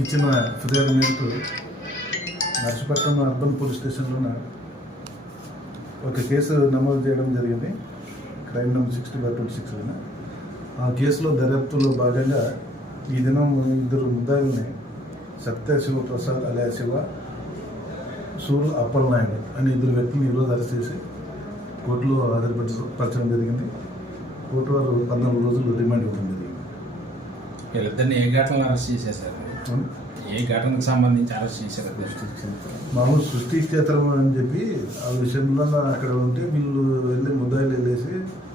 ఇచ్చిన ఫిర్యాదు మేరకు నర్సపట్నం అర్బన్ పోలీస్ స్టేషన్లోన ఒక కేసు నమోదు చేయడం జరిగింది. Crime number 60/26. ఆ కేసులో దర్యాప్తులో భాగంగా ఈ దినం 2 ముద్దాయిల్ని సత్య శివప్రసాద్ అలియా శివ, సూరు అప్పలనాయుడు అనే 2 వ్యక్తులను ఈరోజు అరెస్ట్ చేసి కోర్టులో హాజరుపరచడం జరిగింది. కోర్టు వారు 14 రోజులు రిమాండ్ ఇవ్వడం జరిగింది. వీళ్ళిద్దరిని ఏ ఘటనలో అరెస్ట్ చేసేసారు? ఏ ఘటనకు సంబంధించి అరెస్ట్ చేశారు? మామూలు సృష్టి క్షేత్రం అని చెప్పి ఆ విషయంలో అక్కడ ఉంటే వీళ్ళు ముద్దాయిలు వెళ్ళేసి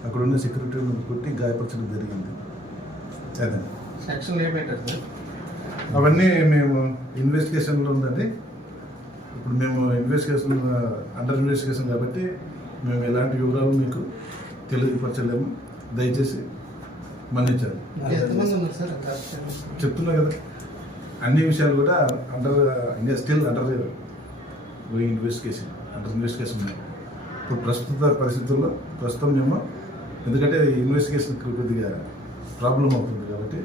అక్కడ ఉన్న సెక్యూరిటీని కొట్టి గాయపరచడం జరిగింది. అదే సెక్షన్ ఏ పెట్టారు సార్? అవన్నీ మేము ఇన్వెస్టిగేషన్లో ఉందండి. ఇప్పుడు మేము అండర్ ఇన్వెస్టిగేషన్ కాబట్టి మేము ఎలాంటి వివరాలు మీకు తెలియపరచలేము. దయచేసి మన్నించాలి. చెప్తున్నా కదా, అన్ని విషయాలు కూడా స్టిల్ అండర్ ఇన్వెస్టిగేషన్ ఉన్నాయి. ఇప్పుడు ప్రస్తుత పరిస్థితుల్లో మేము ఎందుకంటే ఇన్వెస్టిగేషన్ కొద్దిగా ప్రాబ్లం అవుతుంది కాబట్టి